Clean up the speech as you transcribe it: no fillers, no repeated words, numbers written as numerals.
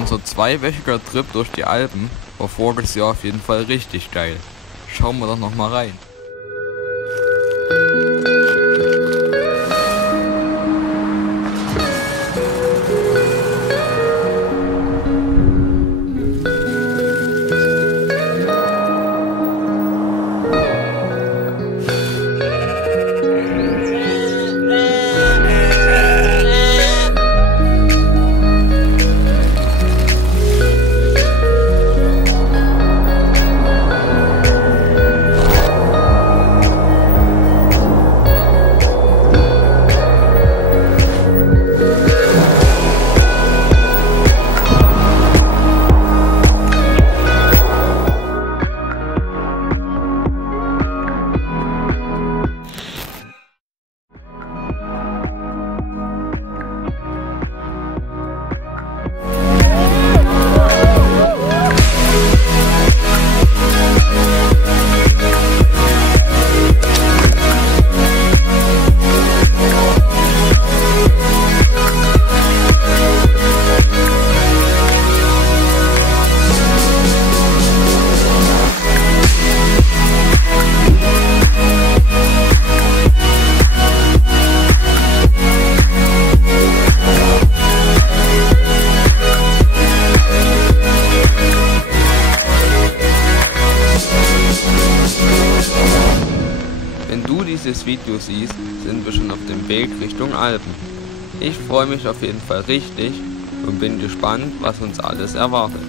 Unser zweiwöchiger Trip durch die Alpen war voriges Jahr auf jeden Fall richtig geil. Schauen wir doch noch mal rein. Wenn du dieses Video siehst, sind wir schon auf dem Weg Richtung Alpen. Ich freue mich auf jeden Fall richtig und bin gespannt, was uns alles erwartet.